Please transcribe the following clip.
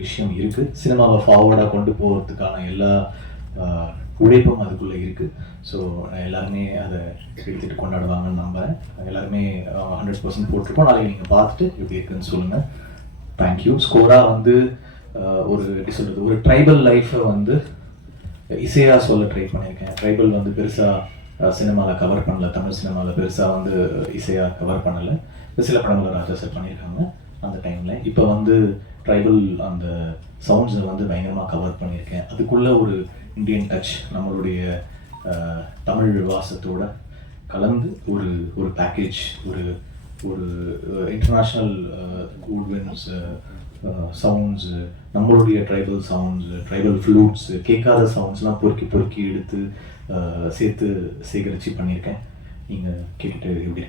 விஷயம் இருக்குது. சினிமாவை ஃபார்வர்டாக கொண்டு போகிறதுக்கான எல்லா உழைப்பும் அதுக்குள்ளே இருக்குது. ஸோ எல்லாருமே அதை எடுத்துகிட்டு கொண்டாடுவாங்கன்னு நம்புகிறேன். எல்லாருமே 100% போட்டிருக்கோம். நாளைக்கு நீங்கள் பார்த்துட்டு எப்படி இருக்குன்னு சொல்லுங்கள். தேங்க்யூ. ஸ்கோராக வந்து ஒரு எப்படி சொல்கிறது, ஒரு ட்ரைபல் லைஃப்பை வந்து இசையாக சொல்ல ட்ரை பண்ணியிருக்கேன். ட்ரைபல் வந்து பெருசாக சினிமாவில் கவர் பண்ணல, தமிழ் சினிமாவில் பெருசாக வந்து இசையாக கவர் பண்ணலை. சில படங்களை ராஜா சார் பண்ணியிருக்காங்க அந்த டைமில். இப்போ வந்து ட்ரைபல் அந்த சவுண்ட்ஸை வந்து பயங்கரமாக கவர் பண்ணியிருக்கேன். அதுக்குள்ளே ஒரு இந்தியன் டச் நம்மளுடைய தமிழ் வாசத்தோட கலந்து ஒரு ஒரு பேக்கேஜ், ஒரு ஒரு இன்டர்நேஷ்னல் கூட்வின்ஸ் சவுண்ட்ஸு, நம்மளுடைய ட்ரைபல் சவுண்ட்ஸு, ட்ரைபல் ஃப்ளூட்ஸு, கேட்காத சவுண்ட்ஸ்லாம் பொறுக்கி பொறுக்கி எடுத்து சேர்த்து சேகரித்து பண்ணியிருக்கேன். நீங்கள் கேட்டுட்டு எப்படி